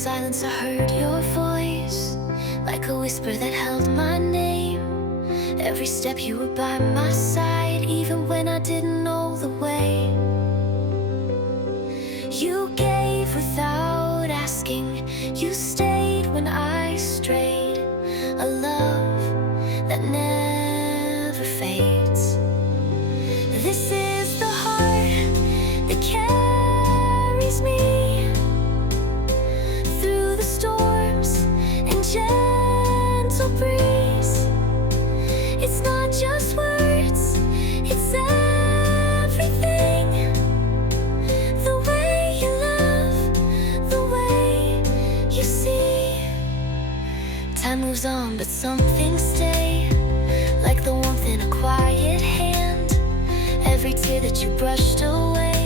silence I heard your voice, like a whisper that held my name. Every step you were by my side, even when I didn't know the way. You gave without asking, you stayed when I strayed. A love that never fades. This is the heart that carries me through the storms and gentle breeze. It's not just words, it's everything. The way you love, the way you see. Time moves on, but some things stay, like the warmth in a quiet hand. Every tear that you brushed away,